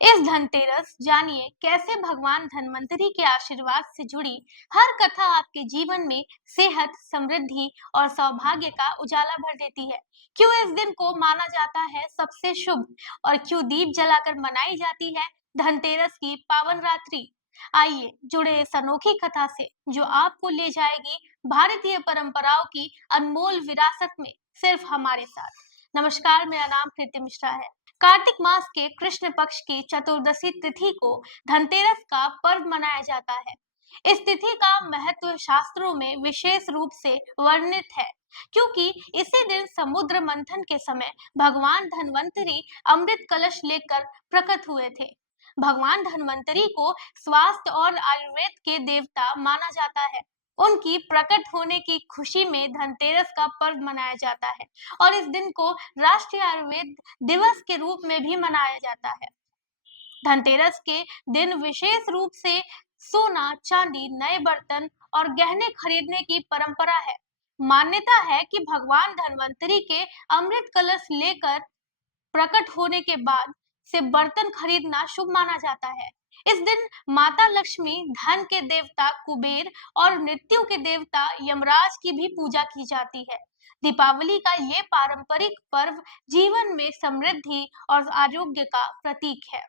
इस धनतेरस जानिए कैसे भगवान धन्वंतरि के आशीर्वाद से जुड़ी हर कथा आपके जीवन में सेहत, समृद्धि और सौभाग्य का उजाला भर देती है। क्यों इस दिन को माना जाता है सबसे शुभ और क्यों दीप जलाकर मनाई जाती है धनतेरस की पावन रात्रि। आइए जुड़े इस अनोखी कथा से जो आपको ले जाएगी भारतीय परंपराओं की अनमोल विरासत में सिर्फ हमारे साथ। नमस्कार, मेरा नाम प्रीति मिश्रा है। कार्तिक मास के कृष्ण पक्ष की चतुर्दशी तिथि को धनतेरस का पर्व मनाया जाता है। इस तिथि का महत्व शास्त्रों में विशेष रूप से वर्णित है, क्योंकि इसी दिन समुद्र मंथन के समय भगवान धन्वंतरि अमृत कलश लेकर प्रकट हुए थे। भगवान धन्वंतरि को स्वास्थ्य और आयुर्वेद के देवता माना जाता है। उनकी प्रकट होने की खुशी में धनतेरस का पर्व मनाया जाता है और इस दिन को राष्ट्रीय आयुर्वेद दिवस के रूप में भी मनाया जाता है। धनतेरस के दिन विशेष रूप से सोना, चांदी, नए बर्तन और गहने खरीदने की परंपरा है। मान्यता है कि भगवान धन्वंतरि के अमृत कलश लेकर प्रकट होने के बाद से बर्तन खरीदना शुभ माना जाता है। इस दिन माता लक्ष्मी, धन के देवता कुबेर और मृत्यु के देवता यमराज की भी पूजा की जाती है। दीपावली का ये पारंपरिक पर्व जीवन में समृद्धि और आरोग्य का प्रतीक है।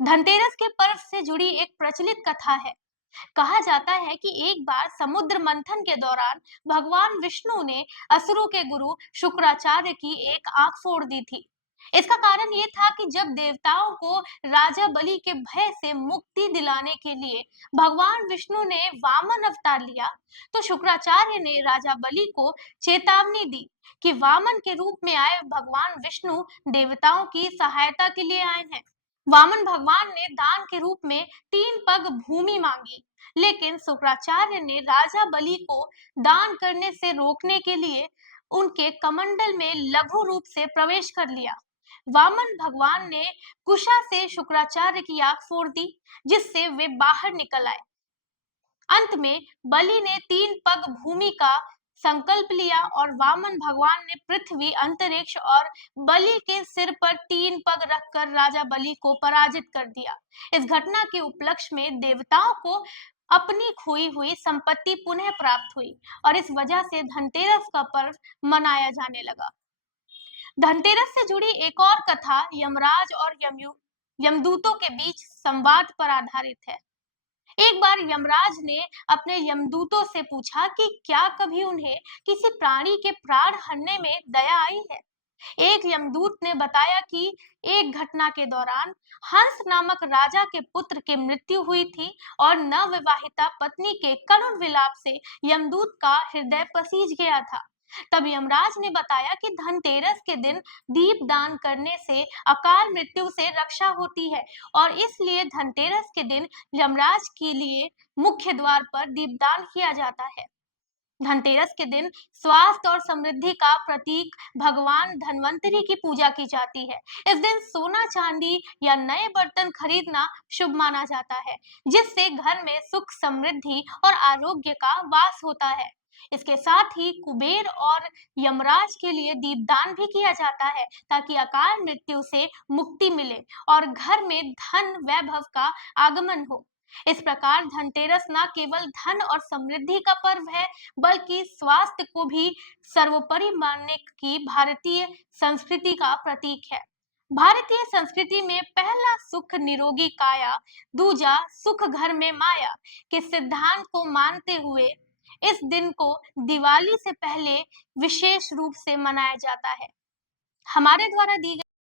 धनतेरस के पर्व से जुड़ी एक प्रचलित कथा है। कहा जाता है कि एक बार समुद्र मंथन के दौरान भगवान विष्णु ने असुरों के गुरु शुक्राचार्य की एक आंख फोड़ दी थी। इसका कारण ये था कि जब देवताओं को राजा बलि के भय से मुक्ति दिलाने के लिए भगवान विष्णु ने वामन अवतार लिया, तो शुक्राचार्य ने राजा बलि को चेतावनी दी कि वामन के रूप में आए भगवान विष्णु देवताओं की सहायता के लिए आए हैं। वामन भगवान ने दान के रूप में 3 पग भूमि मांगी, लेकिन शुक्राचार्य ने राजा बलि को दान करने से रोकने के लिए उनके कमंडल में लघु रूप से प्रवेश कर लिया। वामन भगवान ने कुशा से शुक्राचार्य की आंख फोड़ दी, जिससे वे बाहर निकल आए। अंत में बलि ने 3 पग भूमि का संकल्प लिया और वामन भगवान ने पृथ्वी, अंतरिक्ष और बलि के सिर पर 3 पग रखकर राजा बलि को पराजित कर दिया। इस घटना के उपलक्ष्य में देवताओं को अपनी खोई हुई संपत्ति पुनः प्राप्त हुई और इस वजह से धनतेरस का पर्व मनाया जाने लगा। धनतेरस से जुड़ी एक और कथा यमराज और यमदूतों के बीच संवाद पर आधारित है। एक बार यमराज ने अपने यमदूतों से पूछा कि क्या कभी उन्हें किसी प्राणी के प्राण हरने में दया आई है। एक यमदूत ने बताया कि एक घटना के दौरान हंस नामक राजा के पुत्र की मृत्यु हुई थी और नवविवाहिता पत्नी के करुण विलाप से यमदूत का हृदय पसीज गया था। तब यमराज ने बताया कि धनतेरस के दिन दीप दान करने से अकाल मृत्यु से रक्षा होती है और इसलिए धनतेरस के दिन यमराज के लिए मुख्य द्वार पर दीपदान किया जाता है। धनतेरस के दिन स्वास्थ्य और समृद्धि का प्रतीक भगवान धन्वंतरि की पूजा की जाती है। इस दिन सोना, चांदी या नए बर्तन खरीदना शुभ माना जाता है, जिससे घर में सुख, समृद्धि और आरोग्य का वास होता है। इसके साथ ही कुबेर और यमराज के लिए दीपदान भी किया जाता है, ताकि अकाल मृत्यु से मुक्ति मिले और घर में धन वैभव का आगमन हो। इस प्रकार धनतेरस न केवल धन और समृद्धि का पर्व है, बल्कि स्वास्थ्य को भी सर्वोपरि मानने की भारतीय संस्कृति का प्रतीक है। भारतीय संस्कृति में पहला सुख निरोगी काया, दूजा सुख घर में माया के सिद्धांत को मानते हुए इस दिन को दिवाली से पहले विशेष रूप से मनाया जाता है। हमारे द्वारा दी